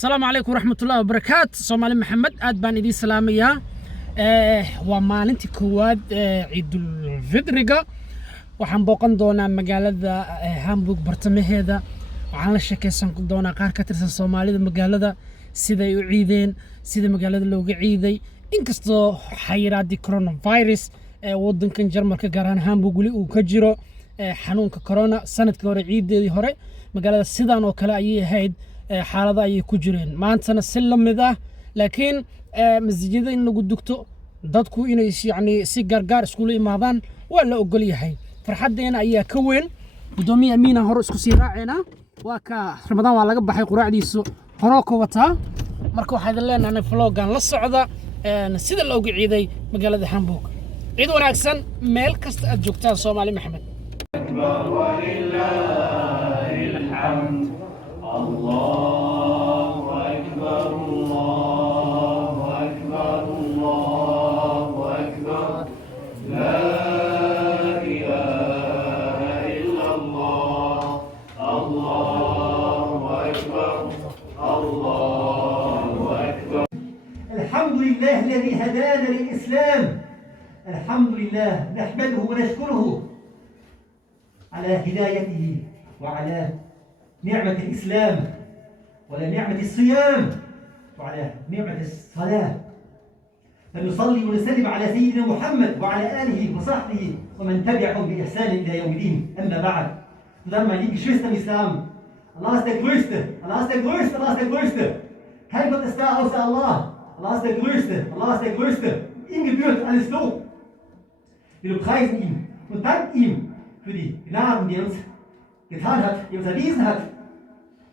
السلام عليكم ورحمة الله وبركاته. سومالي محمد أدبان إدي سلامية. ومالنتي كواد عيد الفطر waxaan booqan doonaa magaalada Hamburg bartamaheeda waxaan la sheekaysan doonaa qaar ka tirsan Soomaalida magaalada sida ay u ciideen sida magaalada looga ciiday inkastoo xayiraadii coronavirus wadankan Jarmalka gaar ahaan Hamburg wali uu ka jiro xanuunka corona sanadkii hore ciideedii hore magaalada sidaan oo kale ayay ahayd xaalada ay ku jireen maantana si la mid ah laakiin masjidada in lagu dugto dadku inay si gargaar isku imaadaan waa la ogol yahay farxadeena ayaa ka weyn gudoomiye Amiina hore isku sii raacayna waa ka Ramadaan waa laga baxay quraacdiisu hore ka wata marka waxaan leenahay vlogan la socda sida loogu ciiday magaalada Hamburg ciid wanaagsan meel kasta aad joogtaan Soomaali Maxamed الله أكبر الله أكبر الله أكبر لا إله إلا الله الله أكبر الله أكبر الحمد لله الذي هدانا للإسلام الحمد لله نحمده ونشكره على هدايته وعلى نعمة الإسلام وعلى نعمة الصيام وعلى نعمة الصلاة فنصلي ونسلم على سيدنا محمد وعلى آله وصحبه ومن تبعهم بإحسان إلى يوم الدين أما بعد Meine lieben Geschwister im Islam, Allah ist der Größte, Allah ist der Größte, Allah ist der Größte. Kein Gott ist da außer Allah. Allah ist der Größte, Allah ist der Größte. Ihm gebührt alles Lob. Wir preisen ihn und danken ihm für die Gnaden, die er uns getan hat, die uns erwiesen hat.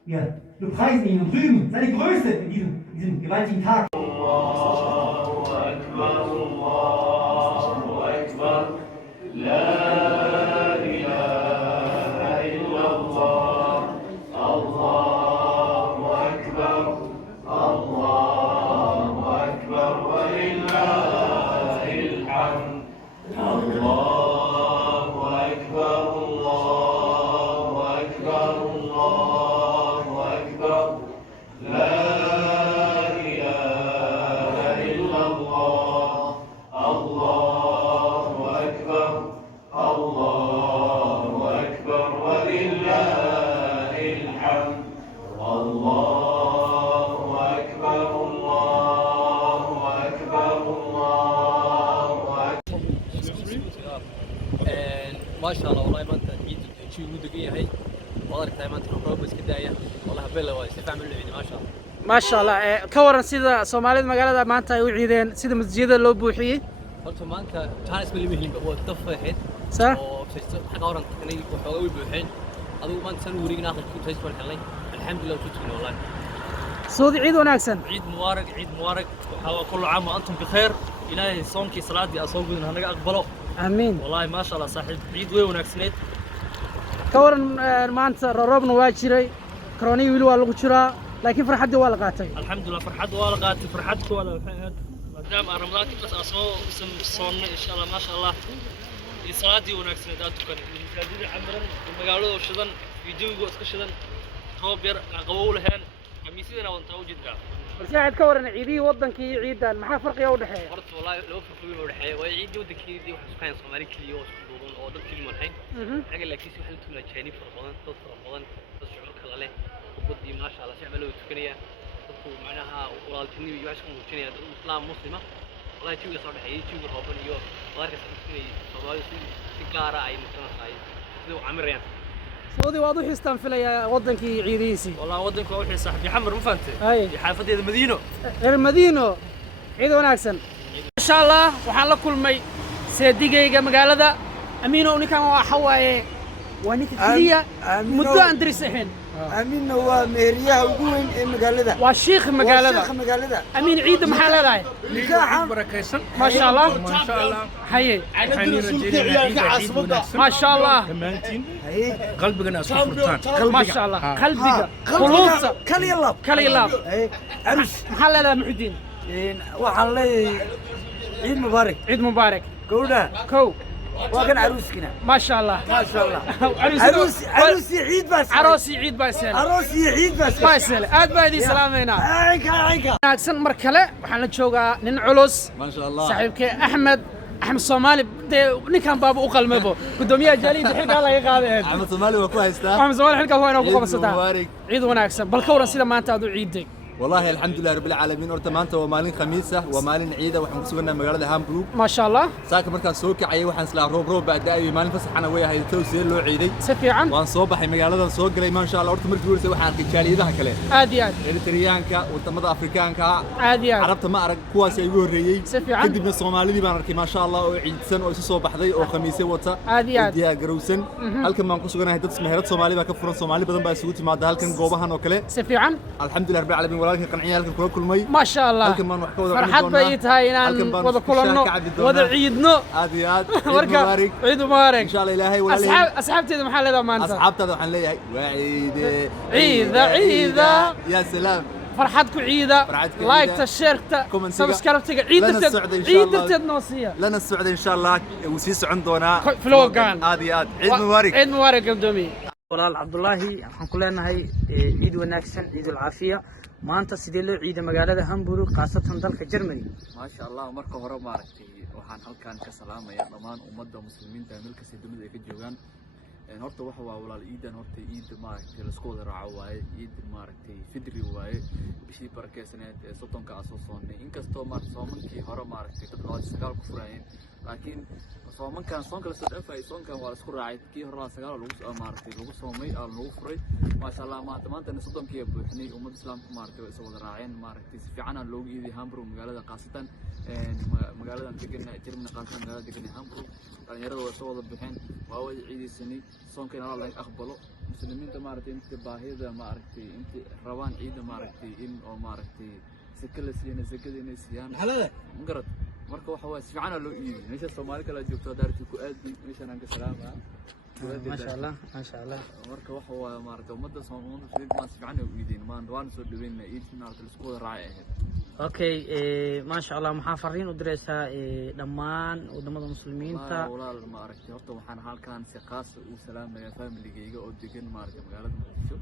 Wir preisen ihn und rühmen seine Größe in diesem gewaltigen Tag. Allahu Akbar, Allahu Akbar, La ilaha illallah, Allahu Akbar, Allahu Akbar, wa lillahil hamd. Allahu Akbar, Allahu Akbar, Allahu Akbar, La ilaha illallah, Allahu Akbar, Allahu Akbar, wa lillahil hamd. Allahu Akbar, Allahu Akbar, Allahu Akbar. ما شاء الله والله ما انت عيد شيء ودقيه هي والله كتاي ما انت روب بس كدايه والله بلا واي سيف عمل العيد ما شاء الله ما شاء الله كورن سيده Soomaalida magaalada maanta ay u ciideen sida masjidada loo buuxiyay قلت ما انت كان اسمه اللي مهلين هو الطفه صح حق اورن تقني وحوغا وي بوخين ادو ما انت سن وريغنا اخر كنت هيس بالحلي الحمد لله وتجنا والله سودي ciid wanaagsan عيد مبارك وحوا كل عام وانتم بخير الهي صومكي صلاتي اصوبنا هنغا اقبلوا امين والله ما شاء الله صاحب عيد وين وناكسنيد كورن maanta roobna waa jiray corona wili waa lagu jiraa laakiin farxadii waa la qaatay الحمد لله فرحت ولا قاتي فرحتك ولا مادام رمضان بس اصو صومنا ان شاء الله ما شاء الله صلاتي وناكسنيد aad tukan masaajid xamran magaalada shidan fiidiyowga iska shidan roob yar qabow lahayn khamiisidana wanta u jidka warsaad ka waran ciidii wadankii ciidan maxaa farqiga u dhaxeeya horta wallahi loo farqiyo u dhaxeeya way ciidii wadankeedii wax isku hayn Soomaali kaliya oo isku duuban oo dad kaliya marhayn anaga laakiin si waxa la jeeni farabadan dad shucuur kala leh wadii ma sha Allah si amal u tukanaya dadku macnaha walaaltinimo iyo wax isku muujinaya dad islaam muslima wallahi jiga soo dhaxeeyay jiga hooban iyo wadarka isku Soomaali si gaar ah ay muslimiin sidoo camirayaan سودي واضح يستان في ودنكي عيديسي والله ودنك وحي صاحبي حمر ما فهمت اي حافظي المدينه المدينه عيد وناكسن ان شاء الله waxaan la kulmay seedigayga magaalada Amiino ninkan waa xawaaye waa ninka kaliya muddo aan dirisayn أمين هو مهرية وقوين المجلدة والشيخ مجالدة أمين عيد محلها نكاح بركيسن ما شاء الله ما شاء الله حي ما شاء الله قلبنا سفرتان ما شاء الله قلبك قلوبك كل يلا عرس محلها محدين وحلي عيد مبارك عيد مبارك كودا كو وكان عروسكنا ما شاء الله ما شاء الله عروس عروس عيد بس عروسي عيد بايسل عروس عيد بس بايسل aad baa idin salaameynaa wanaagsan mar kale waxaan la joogaa nin culus ما شاء الله saaxiibkay axmed soomaali dee ninkan baaba u qalmabo gudoomiyaha jaaliyadda xilkaa laga qaaday أحمد صومالي وكو هيستا axmed soomaali xilkaa waa inuu ku عيد qabsataa مبارك. ciid wanaagsan bal ka waran sida maanta aad u ciiday والله الحمد لله رب العالمين أرتا مانتا ومالين خميسة ومالين عيدة وحن كسونا مقالة هامبروك ما sha allah ساكا مركان سوكي عيي وحن سلا روب بعد أي مالين فسح أنا ويا هاي توسير لو عيدي si fiican وان صوبح مقالة سوق لي ما شاء الله أرتا مركي ورسي وحن كيشالي إذا كله aad iyo aad إريتريانكا وتمضى أفريكانكا aad iyo aad عربت ما أرك كواس يقول ريي si fiican كدبنا الصومالي دي بانركي ما شاء الله وعيد سن أو صوبح ذي أو خميسة وتا aad iyo aad ديا جروسن هلكن ما نقص جنا هيدا اسمه هرت صومالي بكفرن صومالي بدن بسوتي ما ده هلكن جوبها نوكله si fiican الحمد لله رب العالمين ولكن قنعي هلكن كل مي ما sha allah هلكن ما نحكوا farxad bay ii tahay inaan wada kulanno wada ciidno عاديات عيد marka مبارك ciid mubaarak إن شاء الله إلهي ولا asxaabteeda maxaa leedahay maanta أصحاب تذا حن ليه وعيد ciida يا سلام farxad ku ciida farxad ku ciida. like-ta share-ta Commentiga. subscribe-tiga ciid Lana darteed socda insha ciid Allah. darteed noo siiya لنا السعودية إن شاء الله وسيس عندنا فلوغان. عاديات عيد مبارك ciid mubaarak gabdoomiye walaal cabdullaahi waxaan ku leenahay ciid wanaagsan ciidul caafiya maanta sidee loo ciiday magaalada hamburg khaasatan dalka germany ما شاء الله marka hore maaragtay waxaan halkaan ka salaamayaa dhammaan ummadda muslimiinta meel kasta dunida ay ka joogaan horta waxa waa walaal ciidan horta ciid maaragtay la isku wada raaco waaye ciid maaragtay fidri waaye bishii barakeysaneed ee soddonka aan soo soonnay inkastoo maaragtay soomankii hore maaragtay dad 29 ku furayeen laakiin soomankan soonka la soo dhaafay soonkan waa la isku raacay kii hore la 9 lagu maaragtay lagu soomay aan lagu furay ma sha Allah maanta soddonkii buuxnay ummadda islaamka maaragtay way soo wada raaceen maaragtay si fiican aan loogu iiday Hamburg magaalada qaasatan magaalada deganaa Germany qaasatan magaalada deganaa Hamburg dhalinyarada way soo wada bixeen waa wada ciidaysanay soonkan Allah laga aqbalo muslimiinta maaragtay inta baahida maaragtay inta rabaan ciida maaragtay in oo maaragtay sakala siina sakada inay siiyaan garad marka waxa waa si fiican loo iibiyay meesha Soomaali kala joogto daarti ku aadi meeshan aan ka salaama ما شاء الله marka waxa waa maaragtay ummadda Soomaaliyeed ma si fiican u iidin waan soo dhaweynaa iidina la isku wada raacay اوكي ما شاء الله maxaa fariin u direysaa dhammaan wadamada muslimiinta walaal maaragtay horta waxaan halkaan si qaas u salaamayaa family-gayga oo degan maaragtay magaalada Muqdisho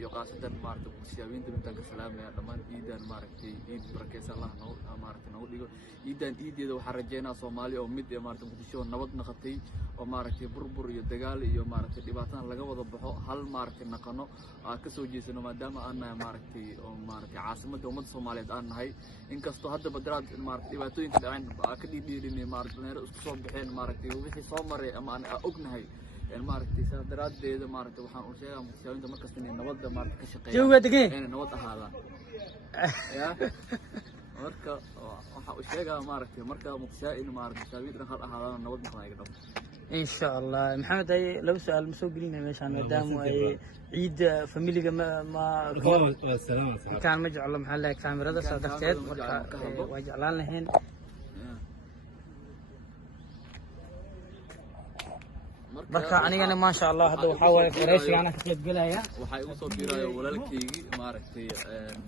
iyo qaasatan maaragtay bulshooyinka inta ka salaamayaa dhammaan ciidan maaragtay ciid barakeysan Allah noo maaragtay noo dhigo ciidan ciideeda waxaan rajeynayaa Soomaali oo mid ee maaragtay Muqdisho nabad noqotay oo maaragtay burbur iyo dagaal iyo maaragtay dhibaatada laga wada baxo hal maaragtay naqano ka soo jeesano maadaama aan maaragtay oo maaragtay caasimadda ummadda Soomaaliyeed aan nahay inkastoo hadda badaraad maaragtay dhibaatooyinka dhaceen ka dhiidhiidinay maaragtay dhalinyaro isku soo baxeen maaragtay wixii soo maray ama aan ognahay maaragtay saa daraadeeda maaragtay waxaan u sheegaa muslimiinta markasta inay nabadda maaragtay ka shaqeeyaan jooga degay inay nabad ahaadaan ya marka waxa uu sheegaa maaragtay marka muslimiinta maaragtay muslimiinta hal ahaadaan nabad ma iga dhabo ان شاء الله محمد هاي لو سؤال مسوقين ماشان مدام عيد فاميليا ما كان مجعل محل كاميرا ده صدقت وجعلان لهن marka anigana ma sha Allah hadda waxa way fareysigaana ka qeyb galaya waxa uu soo biiray walaalkaygi maaragtay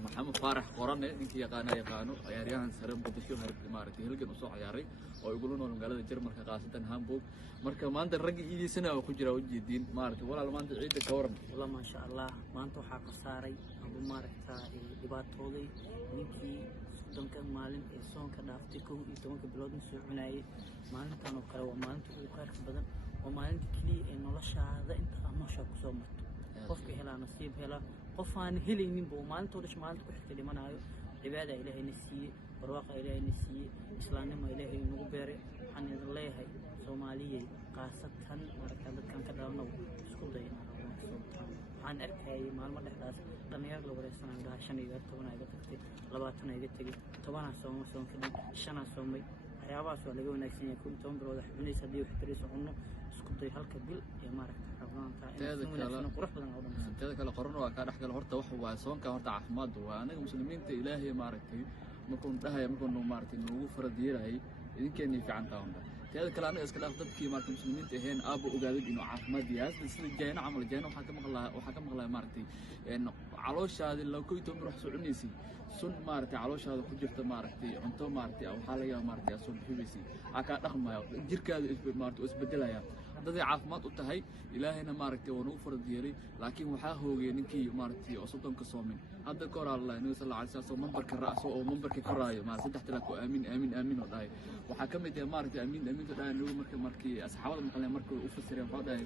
Maxamed Faarax Qorane ninkii yaqaano ciyaaryahan sare Muqdisho maaragtay halkan u soo ciyaaray oo ugu nool magaalada Jarmalka qaasatan Hamburg marka maanta rag iidiisana oo ku jira ujeedin maaragtay walaal maanta ciida ka waran wala ma sha Allah maanta waxa ka saaray abu maaragtay dhibaatooday ninkii soddonka maalin ee soonka dhaaftay 12 bilood soo cunayay maalintan oo kale waa maalinta ugu qaarka badan ومالنت كلي إنه لشهادة أنت ما شاء كسوم قف كهلا نصيب هلا قف عن هلي من بو مالنت ولش مالنت كحت اللي منايو عبادة إلهي نسيه برواقة إلهي نسيه إسلام ما إلهي نقبر عن الله هاي سومالية قاسة مركبة كان كذا نو سكول دينا عن أركاي مال ما دحلاس دنيا لو بريستنا عند عشان يقدر تبنا يقدر تكتي لبعتنا يقدر تجي طبعا سوم كذا شنا سومي حيابات ولا جو نكسين يكون توم برود حبني سدي وحكريس عنه iskuday halka bil iyo maaragtay xabnaanta inuu qurux badan oo dhan teeda kale qoran waa ka dhaxgal horta wax waa soonka horta caafimaad waa anaga muslimiinta ilaahay maaragtay markuu dhahay markuu maaragtay noogu faradiyeeray idinkeena fiican tahay teeda kale anaga iska dhaaf dadkii maaragtay muslimiinta ahayn aaba ogaaday inuu caafimaad yahay sida jeeno camal jeeno waxaa ka maqlaa maaragtay calooshaadi laba kow iyo toban ruux soo cunaysay sun maaragtay calooshaada ku jirta maaragtay cunto maaragtay waxaa laga yaabaa maaragtay aad soo bixibaysay aa kaa dhaqmaya jirkaada maaragtay isbedelaya haddaday caafimaad u tahay ilaahayna maaragtay waa nagu farad yeelay laakiin waxaa hoogay ninkii maaragtay oo soddonka soomin hadda ka hor alla nabi sallallahu alayhi wasallam mambarka raaso oo mambarka koraayo maaragtay saddex talaaq oo aamin aamin aamin oo dhahay waxaa ka mid ah maaragtay aamin aamin oo dhahay nagu markii asxaabada maqleen markii u fasireen waxaa dhahay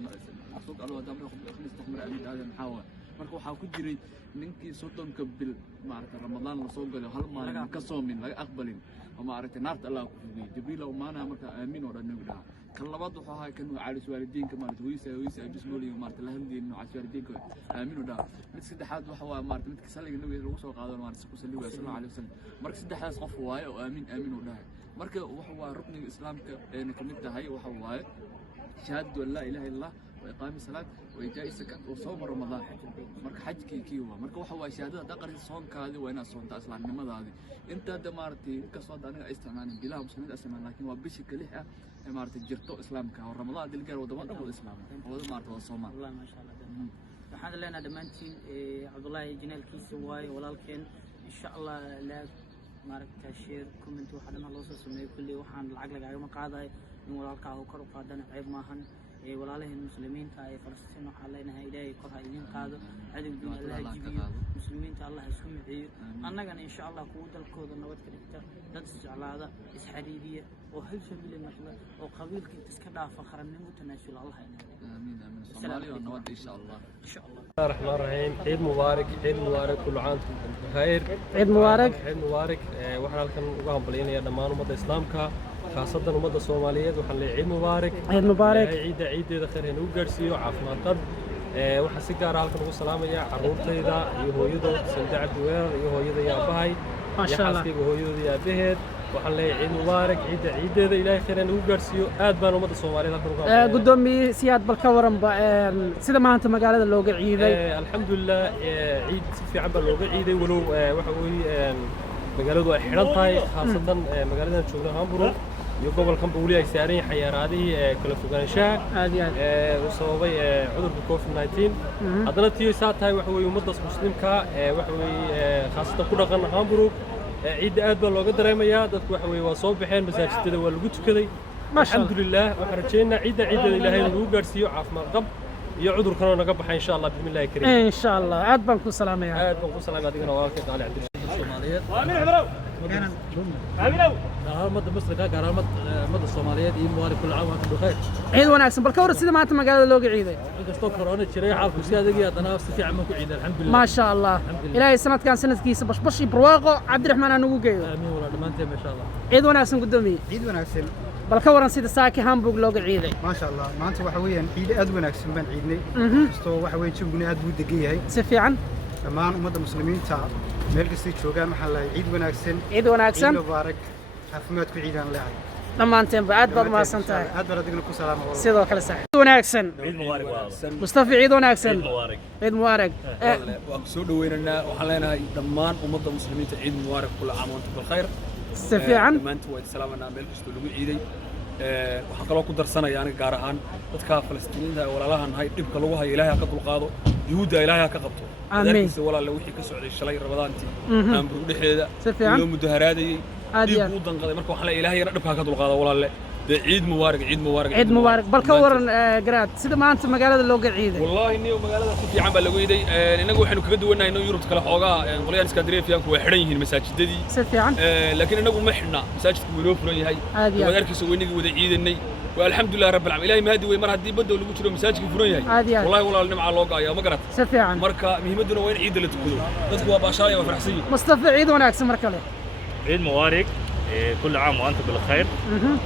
rasuulka Allah wadam khamiis taxmar aamin aadan maxaa marka waxaa ku jiray ninkii soddonka bil maaragtay ramadaan la soo galay hal maalin ka soomin laga aqbalin oo maaragtay naarta Allah ku fugay jibriil oo maana marka aamin oo dhan nagu dhaha kan labaad wuxuu ahaa kan caalis waalidiinka maaragtay hooyisa abis nooliga maaragtay la hadlayeen caalis waalidiinka aamin oo dhaha mid saddexaad waxa waa maaragtay midka saliga nabiga lagu soo qaado maaragtay ku saliga sallallahu alayhi wasallam marka saddexdaas qof waaye oo aamin aamin oo dhahay marka waxa waa rukniga islaamka ee ka mid tahay waxa waaye shahaadatu an laa ilaaha illallah وإقام الصلاة وإيتاء الزكاة وصوم رمضان مرك حج كيوا مرك وحوا شهادة دقر صوم كذا وين صوم أصلا نمط هذه أنت دمارتي كصوت أنا استعمال بلا مسلمين استعمال لكن وبش كلها مارتي جرتو إسلام كه ورمضان دلقر ودمان أبو الإسلام هو مارتي والصوم الله ما شاء الله الحمد لله أنا دمانتين عبد الله جنال كيس واي ولكن إن شاء الله لا مارك تشير كومنت واحد ما الله سمي كل واحد العقل جاي ما قاعد من ولالك أو كرو قادنا عيب ماهن ولاله المسلمين كاي فلسطين وحالينا إلهي كره يدين قادو عدم دين الله جبيه مسلمين الله يسمع عيو أنا كان إن شاء الله قود الكود النوات كريكتا تدس على هذا إسحاريبية وهل سبيل المحلة وقبيل كنت تسكدها فخرا من متناسل الله آمين آمين صومالي والنوات إن شاء الله إن شاء الله بسم الله الرحمن الرحيم عيد مبارك عيد مبارك كل عام وانتم بخير عيد مبارك عيد مبارك waxaan halkan uga hambalyeynaya dhammaan ummadda islaamka خاصة ummadda Soomaaliyeed waxaan leeyahay ciid mubaarak عيد مبارك ciideeda khayr inuu gaarsiiyo caafimaad qab waxaan si gaar ah halkan ugu salaamayaa carruurtayda iyo hooyadood Sanda Cabdi Weerar iyo hooyada iyo aabahay ما شاء الله iyo hooyadooda iyo aabaheed waxaan leeyahay ciid mubaarak ciideeda ilaahay khayr inuu gaarsiiyo aad baan ummadda Soomaaliyeed halkan uga hambalyeynaya gudoomiye siyaad bal ka waran ba sida maanta magaalada looga ciiday alxamdulillah ciid si fiican baa looga ciiday walow waxa weeye magaaladu ay xidhan tahay khaasatan magaaladan joogna Hamburg iyo gobolkan Bawli ay saaran yahay xayiraadihii kala fogaanshaha aad iyo aad uu sababay cudurka COVID-19 haddana tii saa tahay waxa weeye ummadda muslimka waxa weeye khaasatan ku dhaqan Hamburg ciid aad baa looga dareemayaa dadku waxa weeye waa soo baxeen masaajidada waa lagu tukaday alxamdulillah waxaan rajaynayaa ciideeda ilaahay inuu gaarsiiyo caafimaad qab iyo cudurkan oo naga baxay insha Allah bismillaahir kariim insha Allah aad baan ku salaamayaa aad baan ku salaamayaa adigana walaalkay qaali cabdi Soomaaliyeed مدة مصر كاغار مدة الصوماليات إيه مبارك كل عام وأنتم بخير. عيد وناكسن بالكورة سيدا معناتها مقالة لوقي عيدي. قصتو كورونا شري عارف وسيادة قيادة أنا في عمكم عيد الحمد لله. ما شاء الله. إلهي سنة كان سنة كيس بش برواقه عبد الرحمن أنا وقيد. آمين والله دمانتين ما شاء الله. عيد وناكسن قدامي. عيد وناكسن. بالكورة سيدا ساكي هامبوغ لوقي عيدي. ما شاء الله معناتها وحويا عيد أد وناكسن بين عيدني. قصتو وحويا تشوفني أد ودقية هاي. سفي عن. دمان أمد المسلمين تاع ملك ستيت شوغان محل عيد وناكسن. عيد وناكسن. عيد مبارك. عافمات ku ciidan leeyahay dhammaanteen baad baad maasan tahay aad baad adigna ku salaamo sidoo kale sax wanaagsan ciid mubaarak mustafa ciid wanaagsan ciid mubaarak waa ku soo dhaweynaa waxaan leenahay dhammaan ummadda muslimiinta ciid mubaarak kula caam wa antum bil khayr si fiican dhammaantiin waa salaamanaa meel kasta lagu ciiday waxaan kaloo ku darsanaya aniga gaar ahaan dadka Falastiiniinta ee walaalahan hay dhibka lagu hayo Ilaahay ka dulqaado yuhuudda Ilaahay ka qabto amiin walaal wixii ka socday shalay Ramadaantii aan buru dhexeeda si fiican loo mudaharaadayay ديب ودن قضي مركو حلا إلهي ربك هكذا القاضي والله عيد مبارك عيد مبارك عيد مبارك بالكورن قراد سيدا ما أنت مقالة اللوجة عيد والله إني ومقالة في عم بلقيدي إنه إحنا كده وإنه إنه يورو تكلا حوجا قليل إسكندرية فيها كوحرين المساجد دي سفي عن لكن إنه محنا مساجد كبيرة فرني هاي وذلك سويني وذا عيد الني والحمد لله رب العالمين إلهي مهدي ومر هدي بدو اللي بتشرو مساجد فرني هاي والله النمع اللوجا يا مقرات سفي عن مركا مهمتنا وين عيد اللي تقولوا تذكوا باشايا وفرحسية مصطفى عيد وناكس مركله عيد مبارك كل عام وأنتم بالخير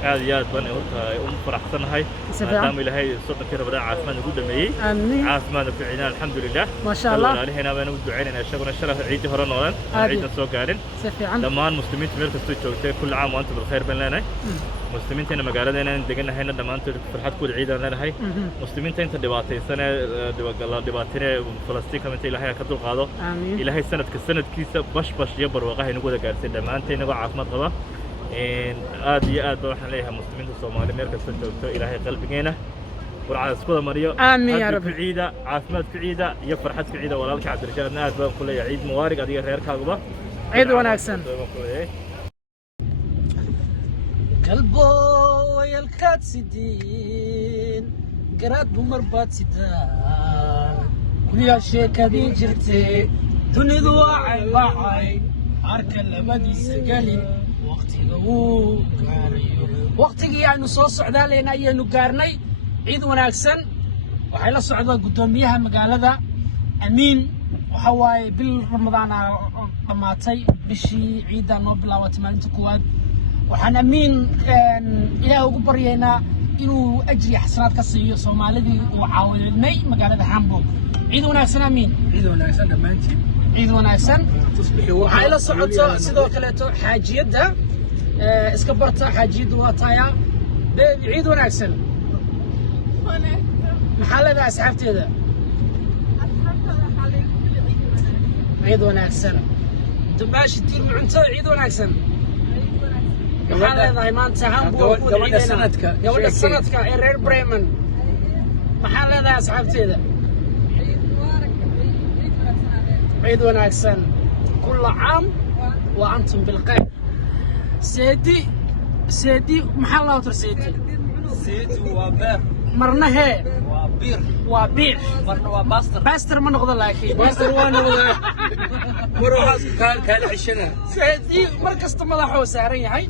هذه يا بني فرح سنة هاي دام إلى هاي صرنا كده بدأ عاصمان وجود مي عاصمان في عينا الحمد لله ما شاء الله عليه هنا بنود عيننا الشغل الشرف عيد هرنولان عيد السوق قارن دمان مسلمين تمرك استوى كل عام وأنتم بالخير بيننا مسلمين تنا مقالة هنا دقنا هنا دمان فرحت كل عيد لنا هاي مسلمين تنا دباتي سنة دباتنا فلسطين كمان إلى هاي كتر قاضو إلى هاي سنة كسنة كيسة بش يبر وقاه نقول قارسين دمان تنا عاصمة غلا aad iyo aad baan waxaan leeyahay muslimiinta Soomaaliyeed meel kasta joogto Ilaahay qalbigeena ورعاة سكولا مريو آمين يا رب. في عيدة عافمات في عيدة يفرحت في عيدة ولالك عبد الرشاد ناد بان كل عيد موارق هذه غير كاغبة عيد وناكسن قلبو يلكات سدين قراد بمربات سدان كل شيء كذي جرتي دنيا وعي وعي عركة لمدي سجلي وقتي لو قاريو وقتي يعني صوص عدالينا ينو قارني عيد وناكسن waxay la socda gudoomiyaha magaalada Amiin waxa way bil Ramadaan dhamaatay bishii ciida noo bilaawatay maalinta koowaad waxaan Amiin ilaahay ugu baryeynaa inuu ajri xasanaad ka siiyo Soomaalidii uu caawinay magaalada Hamburg ciid wanaagsan Amiin ciid wanaagsan dhamaantiin ciid wanaagsan waxay la socoto sidoo kale xaajiyada iska barta xaajiyadu waa taaya ciid wanaagsan محل أصحابتي هذا عيد وناكسن دماش تيم عنده عيد وناكسن محل هذا إيمان تهم جواد السنتك إيرير بريمن محل هذا أصحابتي هذا عيد وناكسن كل عام وأنتم بالخير سيدي محل أوتر سيدي وبير مرنا هي وبير مرنا باستر ما نقضى لكن باستر وانا وروحاس كان عشنا سيدي مركز تملاحو سارين هاي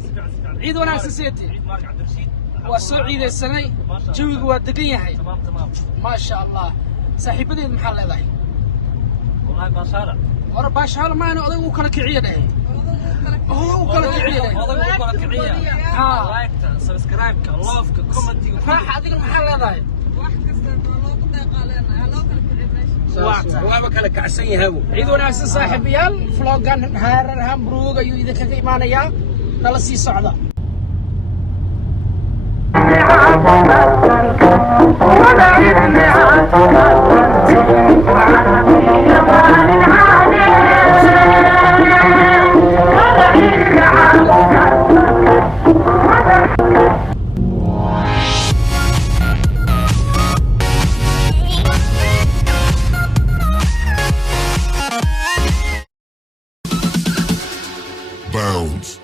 عيد وناس سيدي وسوق عيد السنة جوي ودقية هاي ما شاء الله صاحبتي المحل هذا والله باشارة ورا باشارة ما أنا أضيق وكلك عيد هاي هو وكلك عيد وكلك عيد لايك سبسكرايب لوف كومنتي راح هذيك المحل هذا waa kala kacsan yahay ciid wanaagsan saaxiibayaal vloggan haarar Hamburg ayuu idinka ka imaanayaa nala sii socda Bounce.